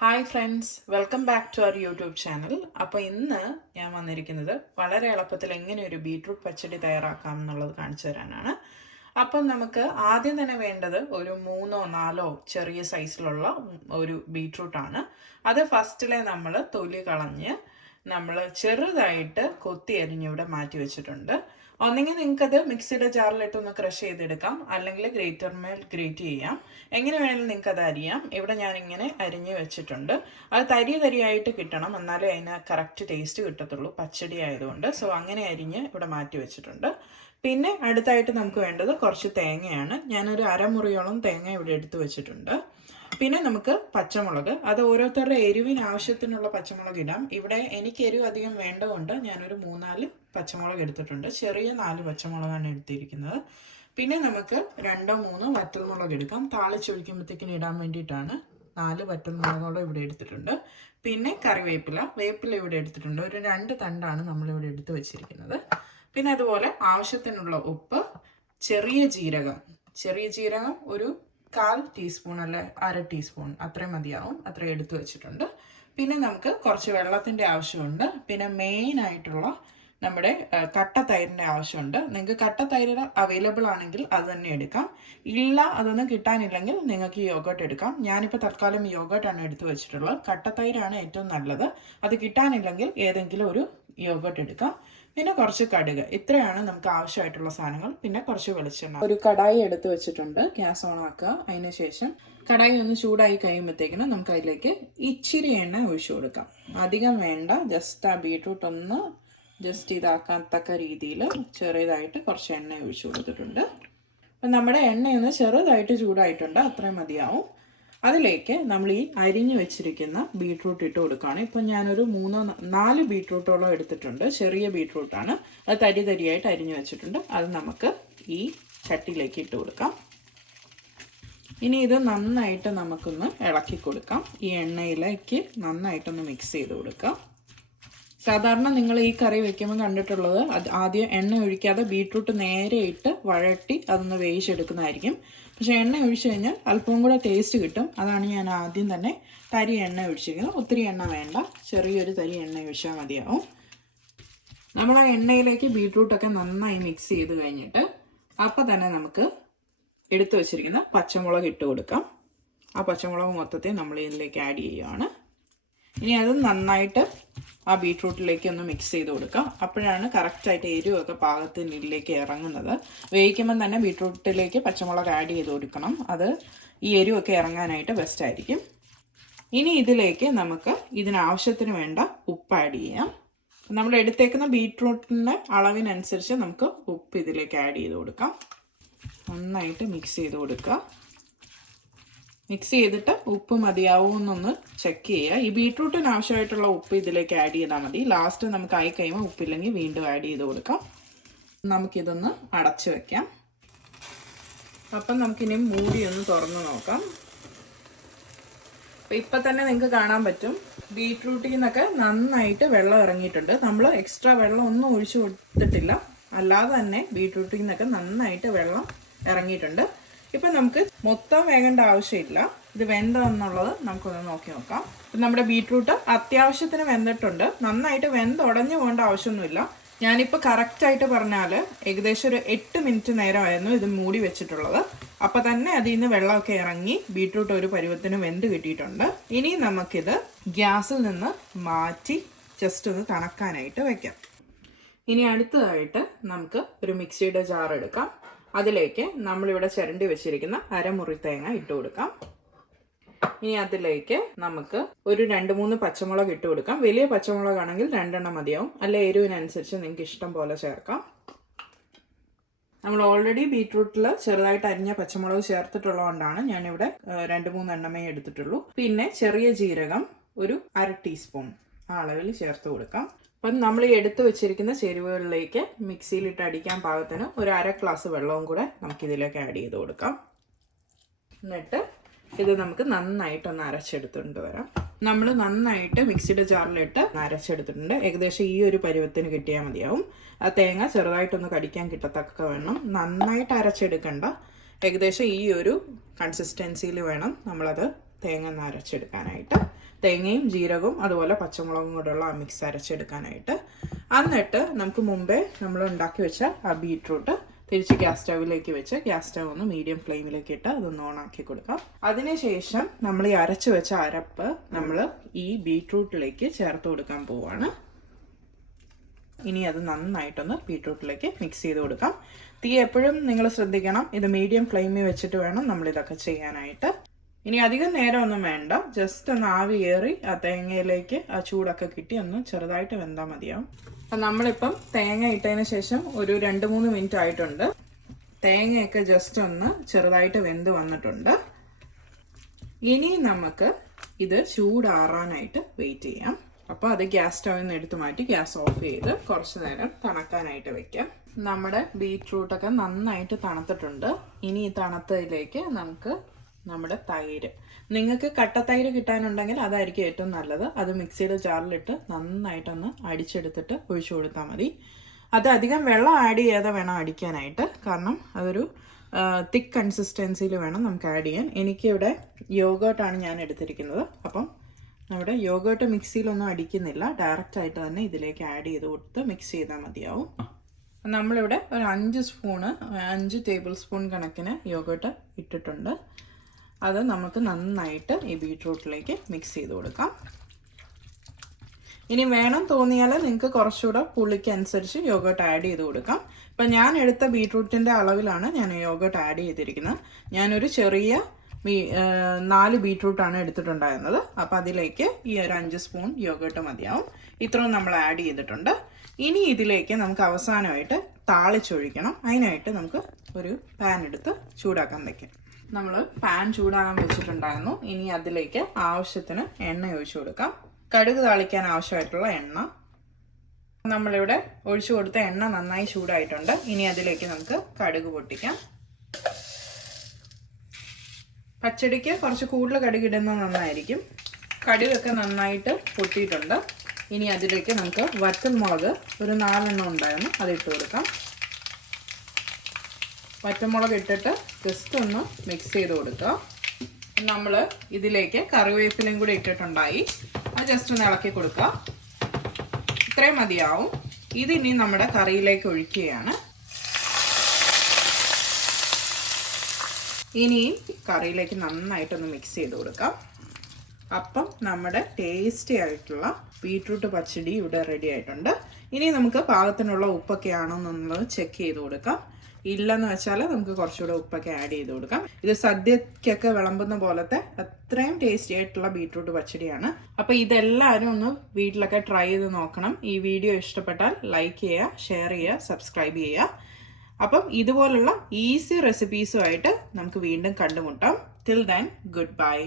Hi friends, welcome back to our YouTube channel. അപ്പോൾ ഇന്ന് ഞാൻ വന്നിരിക്കുന്നത് വളരെ എളുപ്പത്തിൽ എങ്ങനെ ഒരു ബീട്രൂട്ട് പച്ചടി തയ്യാറാക്കാം എന്നുള്ളത് കാണിച്ചു തരാനാണ്. അപ്പം നമുക്ക് ആദ്യം തന്നെ വേണ്ടത് ഒരു 3-4 ചെറിയ സൈസിലുള്ള ഒരു ബീട്രൂട്ടാണ്. അത് ഫസ്റ്റിലെ നമ്മൾ തൊലി കളഞ്ഞ് നമ്മൾ ചെറുതായിട്ട് കൊത്തി അരിഞ്ഞിവിടെ മാറ്റി വെച്ചിട്ടുണ്ട്. ഒന്നെങ്കിൽ നിങ്ങൾക്കത് മിക്സിയുടെ ജാറിലിട്ട് ഒന്ന് ക്രഷ് ചെയ്തെടുക്കാം, അല്ലെങ്കിൽ ഗ്രേറ്റർമേൽ ഗ്രേറ്റ് ചെയ്യാം. എങ്ങനെ വേണമെങ്കിലും നിങ്ങൾക്കത് അരിയാം. ഇവിടെ ഞാനിങ്ങനെ അരിഞ്ഞ് വെച്ചിട്ടുണ്ട്. അത് തരിയായിട്ട് കിട്ടണം, എന്നാലേ അതിന് കറക്റ്റ് ടേസ്റ്റ് കിട്ടത്തുള്ളൂ, പച്ചടി ആയതുകൊണ്ട്. സോ അങ്ങനെ അരിഞ്ഞ് ഇവിടെ മാറ്റി വെച്ചിട്ടുണ്ട്. പിന്നെ അടുത്തായിട്ട് നമുക്ക് വേണ്ടത് കുറച്ച് തേങ്ങയാണ്. ഞാനൊരു അരമുറിയോളം തേങ്ങ ഇവിടെ എടുത്ത് വെച്ചിട്ടുണ്ട്. പിന്നെ നമുക്ക് പച്ചമുളക്, അത് ഓരോരുത്തരുടെ എരിവിന് ആവശ്യത്തിനുള്ള പച്ചമുളക് ഇടാം. ഇവിടെ എനിക്ക് എരിവ് അധികം വേണ്ടതുകൊണ്ട് ഞാനൊരു 3-4 പച്ചമുളക് എടുത്തിട്ടുണ്ട്. ചെറിയ 4 പച്ചമുളകാണ് എടുത്തിരിക്കുന്നത്. പിന്നെ നമുക്ക് 2-3 വറ്റൽമുളക് എടുക്കാം. താളിച്ചൊഴിക്കുമ്പോഴത്തേക്കിന് ഇടാൻ വേണ്ടിയിട്ടാണ് 4 വറ്റൽമുളകോളം ഇവിടെ എടുത്തിട്ടുണ്ട്. പിന്നെ വേപ്പില ഇവിടെ എടുത്തിട്ടുണ്ട്. ഒരു 2 തണ്ടാണ് നമ്മളിവിടെ എടുത്ത് വെച്ചിരിക്കുന്നത്. പിന്നെ അതുപോലെ ആവശ്യത്തിനുള്ള ഉപ്പ്, ചെറിയ ജീരകം ഒരു 1/4 ടീസ്പൂൺ അല്ലെ 1/2 ടീസ്പൂൺ അത്രയും മതിയാവും, അത്രയും എടുത്തു വെച്ചിട്ടുണ്ട്. പിന്നെ നമുക്ക് കുറച്ച് വെള്ളത്തിൻ്റെ ആവശ്യമുണ്ട്. പിന്നെ മെയിനായിട്ടുള്ള നമ്മുടെ കട്ടത്തൈരിൻ്റെ ആവശ്യമുണ്ട്. നിങ്ങൾക്ക് കട്ടത്തൈര് അവൈലബിൾ ആണെങ്കിൽ അത് തന്നെ എടുക്കാം. അതൊന്നും കിട്ടാനില്ലെങ്കിൽ നിങ്ങൾക്ക് യോഗട്ട് എടുക്കാം. ഞാനിപ്പോൾ തൽക്കാലം യോഗട്ടാണ് എടുത്തു വെച്ചിട്ടുള്ളത്. കട്ടത്തൈരാണ് ഏറ്റവും നല്ലത്. അത് കിട്ടാനില്ലെങ്കിൽ ഏതെങ്കിലും ഒരു യോഗട്ട് എടുക്കാം. പിന്നെ കുറച്ച് കടുക്. ഇത്രയാണ് നമുക്ക് ആവശ്യമായിട്ടുള്ള സാധനങ്ങൾ. പിന്നെ കുറച്ച് വെളിച്ചെണ്ണ. ഒരു കടായി എടുത്ത് വെച്ചിട്ടുണ്ട്. ഗ്യാസ് ഓൺ ആക്കുക. അതിന് ശേഷം കടായി ഒന്ന് ചൂടായി കഴിയുമ്പോഴത്തേക്കിനും നമുക്ക് അതിലേക്ക് ഇച്ചിരി എണ്ണ ഒഴിച്ചു കൊടുക്കാം. അധികം വേണ്ട, ജസ്റ്റ് ആ ബീട്രൂട്ട് ഒന്ന് ഇതാക്കാത്തക്ക രീതിയിൽ ചെറിയതായിട്ട് കുറച്ച് എണ്ണ ഒഴിച്ചു കൊടുത്തിട്ടുണ്ട്. അപ്പം നമ്മുടെ എണ്ണയൊന്ന് ചെറുതായിട്ട് ചൂടായിട്ടുണ്ട്, അത്രയും മതിയാവും. അതിലേക്ക് നമ്മൾ ഈ അരിഞ്ഞു വെച്ചിരിക്കുന്ന ബീട്രൂട്ട് ഇട്ട് കൊടുക്കുകയാണ്. ഇപ്പം ഞാനൊരു 3-4 ബീട്രൂട്ടോളം എടുത്തിട്ടുണ്ട്. ചെറിയ ബീട്രൂട്ടാണ്. അത് തരിയായിട്ട് അരിഞ്ഞു വെച്ചിട്ടുണ്ട്. അത് നമുക്ക് ഈ ചട്ടിയിലേക്ക് ഇട്ട് കൊടുക്കാം. ഇനി ഇത് നന്നായിട്ട് നമുക്കൊന്ന് ഇളക്കി കൊടുക്കാം. ഈ എണ്ണയിലേക്ക് നന്നായിട്ടൊന്ന് മിക്സ് ചെയ്ത് കൊടുക്കാം. സാധാരണ നിങ്ങൾ ഈ കറി വെക്കുമ്പോൾ കണ്ടിട്ടുള്ളത് ആദ്യം എണ്ണ ഒഴിക്കാതെ ബീട്രൂട്ട് നേരെ ഇട്ട് വഴട്ടി അതൊന്ന് വേവിച്ചെടുക്കുന്നതായിരിക്കും. പക്ഷേ എണ്ണ ഒഴിച്ചു കഴിഞ്ഞാൽ അല്പം കൂടെ ടേസ്റ്റ് കിട്ടും. അതാണ് ഞാൻ ആദ്യം തന്നെ തരി എണ്ണ ഒഴിച്ചിരിക്കുന്നത്. ഒത്തിരി എണ്ണ വേണ്ട, ചെറിയൊരു തരി എണ്ണ ഒഴിച്ചാൽ മതിയാവും. നമ്മൾ ആ എണ്ണയിലേക്ക് ബീട്രൂട്ടൊക്കെ നന്നായി മിക്സ് ചെയ്ത് കഴിഞ്ഞിട്ട് അപ്പം തന്നെ നമുക്ക് എടുത്തു വച്ചിരിക്കുന്ന പച്ചമുളക് ഇട്ട് കൊടുക്കാം. ആ പച്ചമുളക് മൊത്തത്തിൽ നമ്മൾ ഇതിലേക്ക് ആഡ് ചെയ്യുകയാണ്. ഇനി അത് നന്നായിട്ട് ആ ബീട്രൂട്ടിലേക്ക് ഒന്ന് മിക്സ് ചെയ്ത് കൊടുക്കാം. അപ്പോഴാണ് കറക്റ്റായിട്ട് എരിവൊക്കെ പാകത്തിന് ഇതിലേക്ക് ഇറങ്ങുന്നത്. വേവിക്കുമ്പം തന്നെ ബീട്രൂട്ടിലേക്ക് പച്ചമുളക് ആഡ് ചെയ്ത് കൊടുക്കണം. അത് ഈ എരിവൊക്കെ ഇറങ്ങാനായിട്ട് ബെസ്റ്റ് ആയിരിക്കും. ഇനി ഇതിലേക്ക് നമുക്ക് ഇതിനാവശ്യത്തിന് വേണ്ട ഉപ്പ് ആഡ് ചെയ്യാം. നമ്മൾ എടുത്തേക്കുന്ന ബീട്രൂട്ടിൻ്റെ അളവിനനുസരിച്ച് നമുക്ക് ഉപ്പ് ഇതിലേക്ക് ആഡ് ചെയ്ത് കൊടുക്കാം. നന്നായിട്ട് മിക്സ് ചെയ്ത് കൊടുക്കുക. മിക്സ് ചെയ്തിട്ട് ഉപ്പ് മതിയാവുമെന്നൊന്ന് ചെക്ക് ചെയ്യുക. ഈ ബീട്രൂട്ടിന് ആവശ്യമായിട്ടുള്ള ഉപ്പ് ഇതിലേക്ക് ആഡ് ചെയ്താൽ മതി. ലാസ്റ്റ് നമുക്ക് ആയി കഴിയുമ്പോൾ ഉപ്പില്ലെങ്കിൽ വീണ്ടും ആഡ് ചെയ്ത് കൊടുക്കാം. നമുക്കിതൊന്ന് അടച്ചു വെക്കാം. അപ്പം നമുക്കിനി മൂടി ഒന്ന് തുറന്ന് നോക്കാം. അപ്പം ഇപ്പം തന്നെ നിങ്ങൾക്ക് കാണാൻ പറ്റും ബീട്രൂട്ടിൽ നിന്നൊക്കെ നന്നായിട്ട് വെള്ളം ഇറങ്ങിയിട്ടുണ്ട്. നമ്മൾ എക്സ്ട്രാ വെള്ളം ഒന്നും ഒഴിച്ചു കൊടുത്തിട്ടില്ല, അല്ലാതെ തന്നെ ബീട്രൂട്ടിൽ നിന്നൊക്കെ നന്നായിട്ട് വെള്ളം ഇറങ്ങിയിട്ടുണ്ട്. ഇപ്പം നമുക്ക് മൊത്തം വേകേണ്ട ആവശ്യമില്ല. ഇത് വെന്തതെന്നുള്ളത് നമുക്കൊന്ന് നോക്കി നോക്കാം. നമ്മുടെ ബീട്രൂട്ട് അത്യാവശ്യത്തിന് വെന്തിട്ടുണ്ട്. നന്നായിട്ട് വെന്തുടഞ്ഞു പോകേണ്ട ആവശ്യമൊന്നുമില്ല. ഞാനിപ്പോൾ കറക്റ്റായിട്ട് പറഞ്ഞാൽ ഏകദേശം ഒരു 8 മിനിറ്റ് നേരമായിരുന്നു ഇത് മൂടി വെച്ചിട്ടുള്ളത്. അപ്പം തന്നെ അതിൽ നിന്ന് വെള്ളമൊക്കെ ഇറങ്ങി ബീട്രൂട്ട് ഒരു പരുവത്തിന് വെന്ത് കിട്ടിയിട്ടുണ്ട്. ഇനി നമുക്കിത് ഗ്യാസിൽ നിന്ന് മാറ്റി ജസ്റ്റ് ഒന്ന് തണുക്കാനായിട്ട് വെക്കാം. ഇനി അടുത്തതായിട്ട് നമുക്ക് ഒരു മിക്സിയുടെ ജാർ എടുക്കാം. അതിലേക്ക് നമ്മളിവിടെ ചിരണ്ടി വെച്ചിരിക്കുന്ന അരമുറി തേങ്ങ ഇട്ട് കൊടുക്കാം. ഇനി അതിലേക്ക് നമുക്ക് ഒരു 2-3 പച്ചമുളക് ഇട്ട് കൊടുക്കാം. വലിയ പച്ചമുളകാണെങ്കിൽ 2 മതിയാവും, അല്ല എരിവിനനുസരിച്ച് നിങ്ങൾക്ക് ഇഷ്ടം പോലെ ചേർക്കാം. നമ്മൾ ഓൾറെഡി ബീട്രൂട്ടിൽ ചെറുതായിട്ട് അരിഞ്ഞ പച്ചമുളക് ചേർത്തിട്ടുള്ളതുകൊണ്ടാണ് ഞാനിവിടെ 2-3 എടുത്തിട്ടുള്ളൂ. പിന്നെ ചെറിയ ജീരകം ഒരു 1/2 ടീസ്പൂൺ ആ അളവിൽ ചേർത്ത് കൊടുക്കാം. അപ്പം നമ്മൾ ഈ എടുത്തു വെച്ചിരിക്കുന്ന ചേരുവകളിലേക്ക് മിക്സിയിലിട്ട് അടിക്കാൻ പാകത്തിന് ഒരു 1/2 ഗ്ലാസ് വെള്ളവും കൂടെ നമുക്കിതിലേക്ക് ആഡ് ചെയ്ത് കൊടുക്കാം. എന്നിട്ട് ഇത് നമുക്ക് നന്നായിട്ടൊന്ന് അരച്ചെടുത്തുകൊണ്ട് വരാം. നമ്മൾ നന്നായിട്ട് മിക്സിയുടെ ജാറിലിട്ട് അരച്ചെടുത്തിട്ടുണ്ട്. ഏകദേശം ഈ ഒരു പരുവത്തിന് കിട്ടിയാൽ മതിയാവും. ആ തേങ്ങ ചെറുതായിട്ടൊന്ന് കടിക്കാൻ കിട്ടത്തക്ക വേണം, നന്നായിട്ട് അരച്ചെടുക്കണ്ട. ഏകദേശം ഈ ഒരു കൺസിസ്റ്റൻസിയിൽ വേണം നമ്മളത് തേങ്ങ ഒന്ന് അരച്ചെടുക്കാനായിട്ട്. തേങ്ങയും ജീരകവും അതുപോലെ പച്ചമുളകും കൂടെയുള്ള ആ മിക്സ് അരച്ചെടുക്കാനായിട്ട്. എന്നിട്ട് നമുക്ക് മുമ്പേ നമ്മൾ ഉണ്ടാക്കി വെച്ച ആ ബീട്രൂട്ട് തിരിച്ച് ഗ്യാസ് സ്റ്റൗവിലേക്ക് വെച്ച് ഗ്യാസ് സ്റ്റൗ ഒന്ന് മീഡിയം ഫ്ലെയിമിലേക്ക് ഇട്ട് അതൊന്ന് ഓണാക്കി കൊടുക്കാം. അതിനുശേഷം നമ്മൾ ഈ അരച്ച് വെച്ച അരപ്പ് നമ്മൾ ഈ ബീട്രൂട്ടിലേക്ക് ചേർത്ത് കൊടുക്കാൻ പോവാണ്. ഇനി അത് നന്നായിട്ടൊന്ന് ബീട്രൂട്ടിലേക്ക് മിക്സ് ചെയ്ത് കൊടുക്കാം. തീ എപ്പോഴും നിങ്ങൾ ശ്രദ്ധിക്കണം, ഇത് മീഡിയം ഫ്ലെയിമിൽ വെച്ചിട്ട് വേണം നമ്മളിതൊക്കെ ചെയ്യാനായിട്ട്. ഇനി അധികം നേരമൊന്നും വേണ്ട, ജസ്റ്റ് ഒന്ന് ആവി ഏറി ആ തേങ്ങയിലേക്ക് ആ ചൂടൊക്കെ കിട്ടി ഒന്ന് ചെറുതായിട്ട് വെന്താൽ മതിയാവും. അപ്പം നമ്മളിപ്പം തേങ്ങ ഇട്ടതിന് ശേഷം ഒരു 2-3 മിനിറ്റ് ആയിട്ടുണ്ട്. തേങ്ങയൊക്കെ ജസ്റ്റ് ഒന്ന് ചെറുതായിട്ട് വെന്ത് വന്നിട്ടുണ്ട്. ഇനി നമുക്ക് ഇത് ചൂടാറാനായിട്ട് വെയിറ്റ് ചെയ്യാം. അപ്പോൾ അത് ഗ്യാസ് സ്റ്റൗവിൽ നിന്ന് എടുത്ത് മാറ്റി ഗ്യാസ് ഓഫ് ചെയ്ത് കുറച്ച് നേരം തണുക്കാനായിട്ട് വെക്കാം. നമ്മുടെ ബീറ്റ്റൂട്ടൊക്കെ നന്നായിട്ട് തണുത്തിട്ടുണ്ട്. ഇനി ഈ തണുത്തതിലേക്ക് നമുക്ക് നമ്മുടെ തൈര്, നിങ്ങൾക്ക് കട്ടത്തൈര് കിട്ടാനുണ്ടെങ്കിൽ അതായിരിക്കും ഏറ്റവും നല്ലത്. അത് മിക്സിയുടെ ജാറിലിട്ട് നന്നായിട്ടൊന്ന് അടിച്ചെടുത്തിട്ട് ഒഴിച്ചു കൊടുത്താൽ മതി. അത് അധികം വെള്ളം ആഡ് ചെയ്യാതെ വേണം അടിക്കാനായിട്ട്, കാരണം അതൊരു തിക്ക് കൺസിസ്റ്റൻസിയിൽ വേണം നമുക്ക് ആഡ് ചെയ്യാൻ. എനിക്കിവിടെ യോഗേർട്ടാണ് ഞാൻ എടുത്തിരിക്കുന്നത്. അപ്പം നമ്മുടെ യോഗേർട്ട് മിക്സിയിലൊന്നും അടിക്കുന്നില്ല, ഡയറക്റ്റായിട്ട് തന്നെ ഇതിലേക്ക് ആഡ് ചെയ്ത് കൊടുത്ത് മിക്സ് ചെയ്താൽ മതിയാവും. നമ്മളിവിടെ ഒരു 5 ടേബിൾ സ്പൂൺ കണക്കിന് യോഗേർട്ട് ഇട്ടിട്ടുണ്ട്. അത് നമുക്ക് നന്നായിട്ട് ഈ ബീട്രൂട്ടിലേക്ക് മിക്സ് ചെയ്ത് കൊടുക്കാം. ഇനി വേണം തോന്നിയാൽ നിങ്ങൾക്ക് കുറച്ചുകൂടെ പുളിക്ക് അനുസരിച്ച് യോഗേർട്ട് ആഡ് ചെയ്ത് കൊടുക്കാം. ഇപ്പം ഞാൻ എടുത്ത ബീട്രൂട്ടിൻ്റെ അളവിലാണ് ഞാൻ യോഗേർട്ട് ആഡ് ചെയ്തിരിക്കുന്നത്. ഞാനൊരു ചെറിയ 4 ബീട്രൂട്ടാണ് എടുത്തിട്ടുണ്ടായിരുന്നത്. അപ്പോൾ അതിലേക്ക് ഈ ഒരു 5 സ്പൂൺ യോഗേർട്ട് മതിയാവും. ഇത്രയും നമ്മൾ ആഡ് ചെയ്തിട്ടുണ്ട്. ഇനി ഇതിലേക്ക് നമുക്ക് അവസാനമായിട്ട് താളിച്ചൊഴിക്കണം. അതിനായിട്ട് നമുക്ക് ഒരു പാൻ എടുത്ത് ചൂടാക്കാൻ വയ്ക്കാം. നമ്മൾ പാൻ ചൂടാകാൻ വെച്ചിട്ടുണ്ടായിരുന്നു. ഇനി അതിലേക്ക് ആവശ്യത്തിന് എണ്ണ ഒഴിച്ചു കൊടുക്കാം. കടുക് താളിക്കാൻ ആവശ്യമായിട്ടുള്ള എണ്ണ നമ്മളിവിടെ ഒഴിച്ചു കൊടുത്ത എണ്ണ നന്നായി ചൂടായിട്ടുണ്ട്. ഇനി അതിലേക്ക് നമുക്ക് കടുക് പൊട്ടിക്കാം. പച്ചടിക്ക് കുറച്ച് കൂടുതൽ കടുക് ഇടുന്നത് നന്നായിരിക്കും. കടുകൊക്കെ നന്നായിട്ട് പൊട്ടിയിട്ടുണ്ട്. ഇനി അതിലേക്ക് നമുക്ക് വറ്റൽമുളക് ഒരു 4 എണ്ണം ഉണ്ടായിരുന്നു, അതിട്ട് കൊടുക്കാം. വറ്റൽമുളക് ഇട്ടിട്ട് ജസ്റ്റ് ഒന്ന് മിക്സ് ചെയ്ത് കൊടുക്കുക. നമ്മൾ ഇതിലേക്ക് കറിവേപ്പിലയും കൂടി ഇട്ടിട്ടുണ്ടായി, അത് ജസ്റ്റ് ഒന്ന് ഇളക്കി കൊടുക്കുക. ഇത്രയും മതിയാവും. ഇതിനി നമ്മുടെ കറിയിലേക്ക് ഒഴിക്കുകയാണ്. ഇനിയും കറിയിലേക്ക് നന്നായിട്ടൊന്ന് മിക്സ് ചെയ്ത് കൊടുക്കാം. അപ്പം നമ്മുടെ ടേസ്റ്റി ആയിട്ടുള്ള ബീട്രൂട്ട് പച്ചടി ഇവിടെ റെഡി ആയിട്ടുണ്ട്. ഇനി നമുക്ക് പാകത്തിനുള്ള ഉപ്പൊക്കെ ആണോ എന്നുള്ളത് ചെക്ക് ചെയ്ത് കൊടുക്കാം. ഇല്ലെന്ന് വെച്ചാൽ നമുക്ക് കുറച്ചുകൂടെ ഉപ്പൊക്കെ ആഡ് ചെയ്ത് കൊടുക്കാം. ഇത് സദ്യക്കൊക്കെ വിളമ്പുന്ന പോലത്തെ അത്രയും ടേസ്റ്റി ആയിട്ടുള്ള ബീട്രൂട്ട് പച്ചടിയാണ്. അപ്പോൾ ഇതെല്ലാവരും ഒന്ന് വീട്ടിലൊക്കെ ട്രൈ ചെയ്ത് നോക്കണം. ഈ വീഡിയോ ഇഷ്ടപ്പെട്ടാൽ ലൈക്ക് ചെയ്യുക, ഷെയർ ചെയ്യുക, സബ്സ്ക്രൈബ് ചെയ്യുക. അപ്പം ഇതുപോലുള്ള ഈസി റെസിപ്പീസുമായിട്ട് നമുക്ക് വീണ്ടും കണ്ടുമുട്ടാം. Till then good bye.